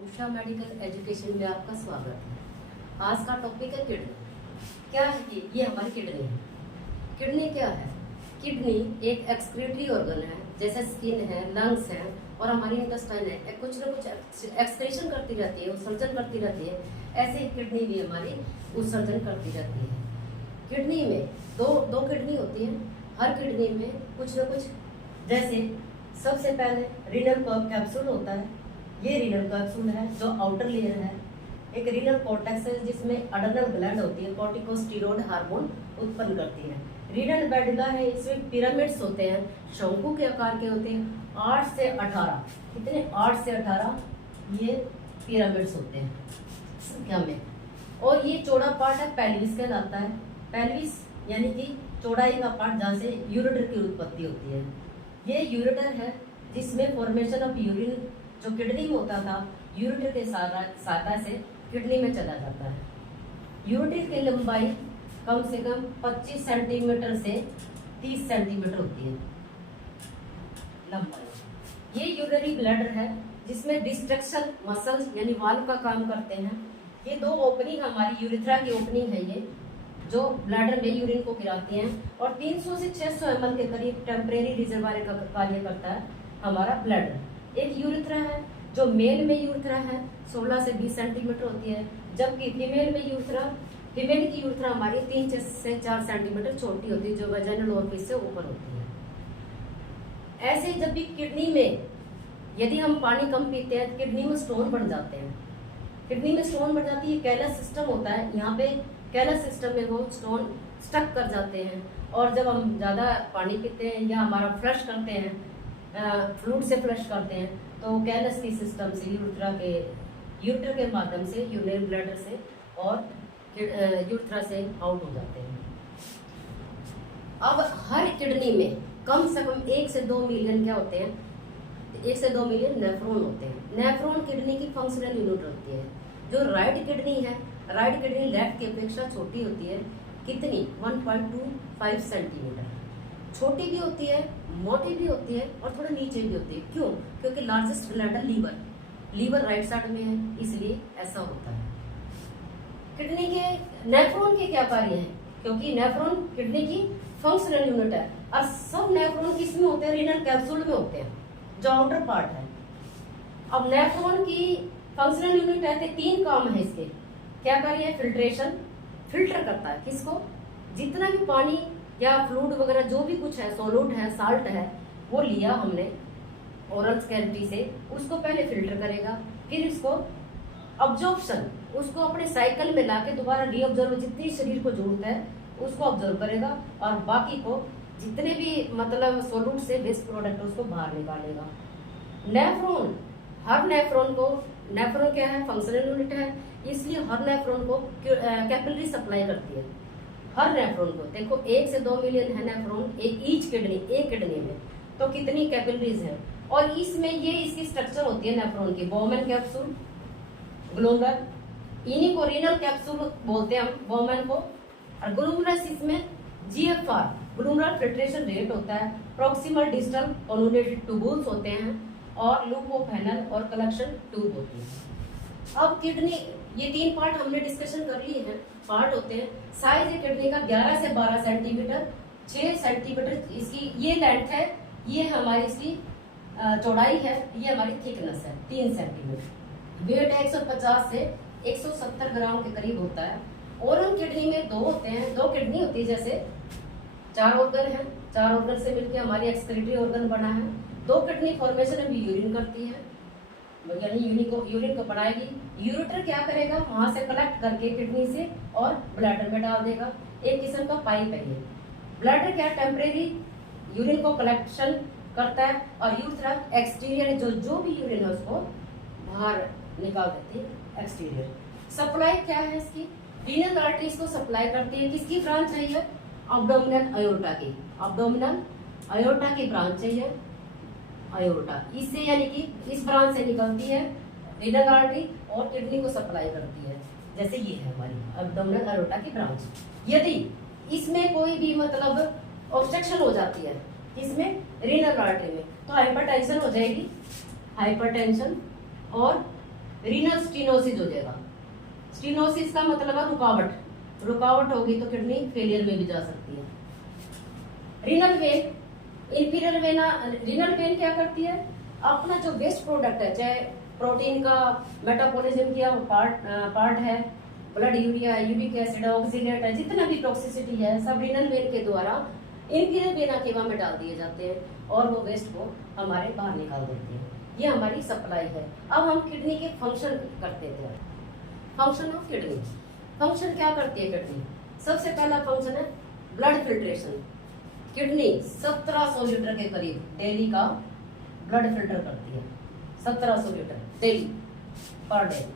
Usha medical education में आपका स्वागत है। आज का टॉपिक है किडनी। क्या है ये हमारी किडनी है। किडनी क्या है? किडनी एक एक्सक्रीटरी ऑर्गन है, जैसे स्किन है, लंग्स है और हमारी इंटेस्टाइन है। कुछ ना कुछ एक्सक्रीशन करती रहती है, उत्सर्जन करती रहती है। ऐसे ही किडनी भी हमारी उत्सर्जन करती रहती है। किडनी में दो किडनी होती है। हर किडनी में कुछ ना कुछ, जैसे सबसे पहले रीनल कैप्सूल होता है। ये रीनल कैप्सूल है जो आउटर लेयर है। एक रीनल कॉर्टेक्स है जिसमें अडनल ग्लैंड होती है, कॉर्टिकोस्टेरॉइड हार्मोन उत्पन्न करती है। रीनल मेडुला है, इसमें पिरामिड्स होते हैं, शंकु के आकार के होते हैं। 8 से 18 कितने 8 से 18 ये पिरामिड्स होते हैं संख्या में। और ये चौड़ा पार्ट है, पेल्विस कहलाता है। पेल्विस यानी कि चौड़ाई का पार्ट जहाँ से यूरेटर की उत्पत्ति होती है। ये यूरेटर है जिसमें फॉर्मेशन ऑफ यूरिन जो किडनी में होता था, यूरेटर के सहायता से किडनी में चला जाता है। यूरेटर की लंबाई कम से कम 25 सेंटीमीटर से 30 सेंटीमीटर होती है लंबाई। ये यूरिनरी ब्लैडर है जिसमें डिस्ट्रक्शन मसल्स यानी वाल्व का काम करते हैं। ये दो ओपनिंग हमारी यूरिथ्रा की ओपनिंग है, ये जो ब्लैडर में यूरिन को गिराती हैं। और 300 से 600 ml के करीब टेम्परेरी रिजर्वायर का कार्य करता है हमारा ब्लैडर। एक यूरिथ्रा है जो मेल में यूरिथ्रा है 16 से 20 सेंटीमीटर होती है, जबकि फीमेल की यूरिथ्रा हमारी 3 से 4 सेंटीमीटर छोटी होती है, जो वजाइनल ओरिफिस से ऊपर होती है। ऐसे जब भी किडनी में यदि हम पानी कम पीते हैं, किडनी में स्टोन बढ़ जाते हैं। किडनी में स्टोन बढ़ जाती है, कैलस सिस्टम होता है, यहाँ पे कैलस सिस्टम में वो स्टोन स्टक कर जाते हैं। और जब हम ज्यादा पानी पीते हैं या हमारा फ्लश करते हैं, फ्लूइड से फ्लश करते हैं, तो कैलस की सिस्टम से यूरेटर के माध्यम से यूरिनरी ब्लैडर से और यूरेथ्रा से आउट हो जाते हैं। अब हर किडनी में कम से कम 1 से 2 मिलियन क्या होते हैं? 1 से 2 मिलियन नेफ्रॉन होते हैं। नेफ्रॉन किडनी की फंक्शनल यूनिट होती है। जो राइट किडनी है, राइट किडनी लेफ्ट की अपेक्षा छोटी होती है। कितनी? 1.25 सेंटीमीटर छोटी भी होती है, मोटी भी होती है और थोड़ा नीचे भी होती है। क्यों? क्योंकि largest bladder liver right side में है, इसलिए ऐसा होता है। किडनी के नेफ्रॉन के क्या कार्य हैं? क्योंकि नेफ्रॉन किडनी की फंक्शनल यूनिट है और सब नेफ्रॉन किसमें होते हैं? रीनल कैप्सूल में होते हैं, जो आउटर पार्ट है। अब नेफ्रॉन की फंक्शनल यूनिट है, 3 काम है इसके। क्या कार्य है? फिल्ट्रेशन, फिल्टर करता है किसको? जितना भी पानी या फ्लूइड वगैरह जो भी कुछ है, सोलूट है, साल्ट है, वो लिया हमने ओरल कैविटी से, उसको पहले फिल्टर करेगा, फिर इसको अब्जॉर्प्शन, उसको अपने साइकिल में लाके दोबारा रीअब्जॉर्ब, जितनी शरीर को जरूरत है उसको ऑब्जर्व करेगा और बाकी को जितने भी मतलब सोलूट से वेस्ट प्रोडक्ट उसको बाहर निकालेगा। नेफ्रॉन, हर नेफ्रॉन क्या है? फंक्शनल यूनिट है, इसलिए हर नेफ्रॉन को कैपिलरी सप्लाई करती है। हर नेफ्रॉन को देखो 1 से 2 मिलियन है नेफ्रॉन एक किडनी में, तो कितनी कैपिलरीज है। और इसमें ये इसकी स्ट्रक्चर होती है नेफ्रॉन की, बोमेन कैप्सूल, ग्लोमेरुलर, इन्हीं को रीनल कैप्सूल बोलते हैं हम, बोमेन को। और ग्लोमेरुलस इसमें GFR ग्लोमेरुलर फिल्ट्रेशन रेट होता है, प्रॉक्सिमल डिस्टल कॉन्वोल्यूटेड ट्यूबुल्स होते हैं और लूप ऑफ हेनल और कलेक्शन ट्यूब होती है। अब किडनी, ये 3 पार्ट हमने डिस्कशन कर लिए हैं, पार्ट होते हैं। साइज है किडनी का 11 से 12 सेंटीमीटर, 6 सेंटीमीटर इसकी ये लेंथ है, ये हमारी इसकी चौड़ाई है, ये हमारी थिकनेस है 3 सेंटीमीटर। वेट 150 से 170 ग्राम के करीब होता है। ओरल किडनी में 2 होते हैं, 2 किडनी होती है, जैसे 4 ऑर्गन है, 4 ऑर्गन से मिलकर हमारी एक्सक्रीटरी ऑर्गन बना है। 2 किडनी फॉर्मेशन में यूरिन करती है, यानी यूरिन को बनाएगी। यूरेटर क्या करेगा? वहां से कलेक्ट करके किडनी से और ब्लैडर में डाल देगा। एक किस्म का पाइप है ये। ब्लैडर क्या? टेम्परेरी यूरिन को कलेक्शन करता है और यूरेथ्रा एक्सटीरियर जो भी यूरिन है उसको बाहर निकाल देती है, एक्सटीरियर। सप्लाई क्या है इसकी? रीनल आर्टरीज को सप्लाई करती है। किसकी ब्रांच है ये? अब्डोमिनल अयोर्टा की, अब्डोमिनल अयोर्टा की ब्रांच है ये, अयोर्टा। इससे यानी कि इस ब्रांच से निकलती है रीनल आर्टरी और किडनी को सप्लाई करती है। जैसे ये है हमारी अब्डोमिनल अयोर्टा की ब्रांच। यदि इसमें कोई भी मतलब ऑब्स्ट्रक्शन हो जाती है, इसमें रीनल आर्टरी में, तो हाइपरटेंशन हो जाएगी, हाइपरटेंशन और रीनल स्टीनोसिस हो जाएगा। स्टीनोसिस का मतलब है रुकावट, रुकावट होगी तो किडनी फेलियर में भी जा सकती है। Renal vein, inferior vena, renal vein क्या करती है, अपना जो वेस्ट प्रोडक्ट है, चाहे प्रोटीन का मेटाबॉलिज्म किया पार्ट है, blood urea, uric acid, oxalate है, जितना भी टॉक्सिसिटी है सब रीनल वेन के द्वारा इंफीरियर वेना केवा में डाल दिए जाते हैं और वो वेस्ट को हमारे बाहर निकाल देते हैं। ये हमारी सप्लाई है। अब हम किडनी के फंक्शन करते थे। फंक्शन ऑफ किडनी, फंक्शन क्या करती है किडनी? सबसे पहला फंक्शन है ब्लड फिल्ट्रेशन। किडनी 1700 लीटर के करीब डेली का ब्लड फिल्टर करती है, 1700 litre daily per day.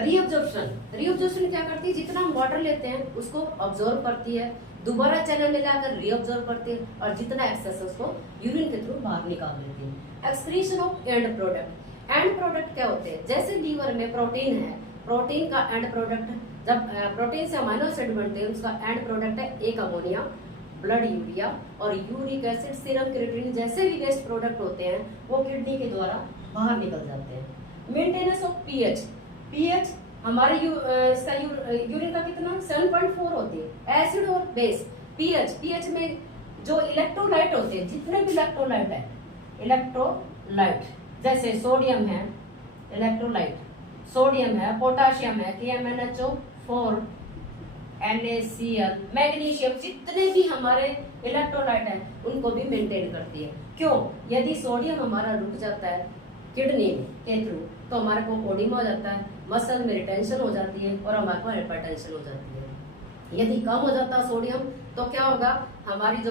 Reabsorption, reabsorption क्या करती है, जितना हम वाटर लेते हैं उसको ऑब्जॉर्व करती है, दोबारा चैनल में लाकर रीअब्जॉर्व करती है और जितना एक्सेस है उसको यूरिन के थ्रू बाहर निकाल देती है। Excretion of and product, and product क्या होते हैं, जैसे लीवर में प्रोटीन है, प्रोटीन का एंड प्रोडक्ट, जब प्रोटीन से अमीनो एसिड बनते हैं उसका एंड प्रोडक्ट है एक अमोनिया, ब्लड यूरिया और यूरिक एसिड, सीरम क्रिएटिनिन जैसे भी वेस्ट प्रोडक्ट होते हैं वो किडनी के द्वारा बाहर निकल जाते हैं। मेंटेनेंस ऑफ पीएच, पीएच हमारे इसका यूरिन का कितना 7.4 होती है, एसिड और बेस। पीएच, पीएच में जो इलेक्ट्रोलाइट होते हैं, जितने भी इलेक्ट्रोलाइट है, इलेक्ट्रोलाइट जैसे सोडियम है, इलेक्ट्रोलाइट सोडियम है, पोटाशियम है, KMnHO4, NaCl, मैग्नीशियम, जितने भी हमारे इलेक्ट्रोलाइट हैं उनको भी मेंटेन करती है। क्यों? यदि सोडियम हमारा रुक जाता है किडनी के थ्रू तो हमारे को ओडिमा हो जाता है, मसल में रिटेंशन हो जाती है और हमारे को हाइपरटेंशन हो जाती है। यदि कम हो जाता है सोडियम तो क्या होगा, हमारी जो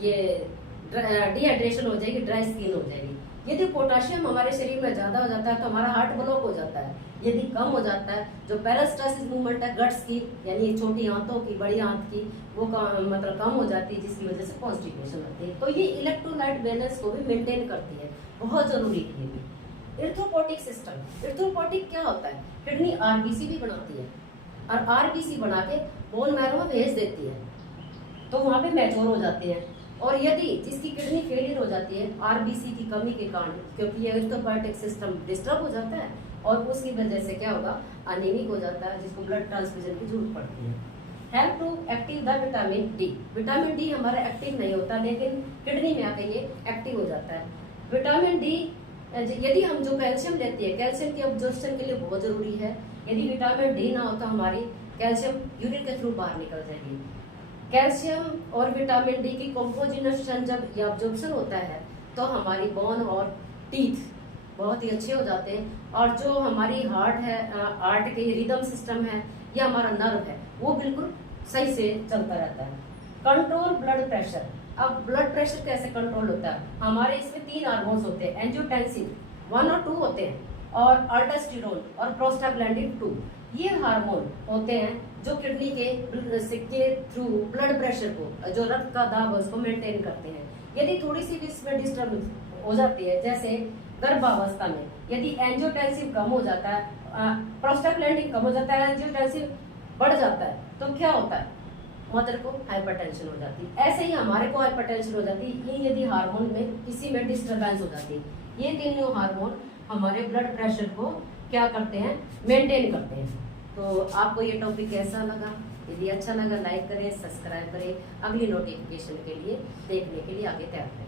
ये डिहाइड्रेशन हो जाएगी, ड्राई स्किन हो जाएगी। यदि पोटाशियम हमारे शरीर में ज्यादा हो जाता है तो हमारा हार्ट ब्लॉक हो जाता है। यदि कम हो जाता है, जो पेरिस्टालसिस मूवमेंट है गट्स की, यानी छोटी आंतों की, बड़ी आंत की, वो मतलब कम हो जाती है, जिसकी वजह से कॉन्स्टिपेशन होती है। तो ये इलेक्ट्रोलाइट बैलेंस को भी मेंटेन करती है, बहुत जरूरी है ये। इरिथ्रोपोइटिक सिस्टम, इरिथ्रोपोइटिक क्या होता है, किडनी आरबीसी भी बनाती है और आरबीसी बना के बोन मैरो में भेज देती है तो वहां पे मैच्योर हो जाते हैं। और यदि जिसकी किडनी फेलियर हो जाती है आरबीसी की कमी के कारण, क्योंकि ये इरिथ्रोपोइटिक सिस्टम डिस्टर्ब हो जाता है और उसकी वजह से क्या होगा, अनीमिक हो जाता है, जिसको ब्लड ट्रांसफ्यूजन की जरूरत पड़ती है। Help to active the vitamin D, vitamin D हमारा एक्टिव नहीं होता लेकिन किडनी में आके ये एक्टिव हो जाता है। विटामिन डी, यदि हम जो कैल्शियम लेते हैं, कैल्शियम की अब्जॉर्प्शन के लिए बहुत जरूरी है। यदि विटामिन डी ना हो तो हमारी कैल्शियम यूरिन के थ्रू बाहर निकल जाएगी। कैल्शियम और विटामिन डी की कॉम्पोजिशन जब ये अब्जॉर्प्शन होता है तो हमारी बोन और टीथ बहुत ही अच्छे हो जाते हैं और जो हमारी हार्ट है, हार्ट के रिदम सिस्टम है या हमारा नर्व है वो बिल्कुल सही से चलता रहता है। कंट्रोल ब्लड प्रेशर, अब ब्लड प्रेशर कैसे कंट्रोल होता है, हमारे इसमें 3 हार्मोन्स होते हैं, एंजियोटेंसिन 1 और 2 होते हैं और अल्डोस्टेरोन और प्रोस्टाग्लैंडिन 2, ये हार्मोन होते हैं जो किडनी के थ्रू ब्लड प्रेशर को, जो रक्त का दाब है उसको मेंटेन करते हैं। यदि थोड़ी सी भी इसमें डिस्टर्ब हो जाती है, जैसे गर्भावस्था में यदि एंजियोटेंसिन कम हो जाता है, प्रोस्टाग्लैंडिन कम हो जाता है, एंजियोटेंसिन बढ़ जाता है तो क्या होता है, मदर को हाइपरटेंशन हो जाती है। ऐसे ही हमारे को हाइपरटेंशन हो जाती है ये यदि हार्मोन में किसी में डिस्टर्बेंस हो जाती है। ये तीनों हार्मोन हमारे ब्लड प्रेशर को क्या करते हैं, मेंटेन करते हैं। तो आपको ये टॉपिक कैसा लगा? यदि अच्छा लगा लाइक करें, सब्सक्राइब करें, अगली नोटिफिकेशन के लिए देखने के लिए आगे तैयार करें।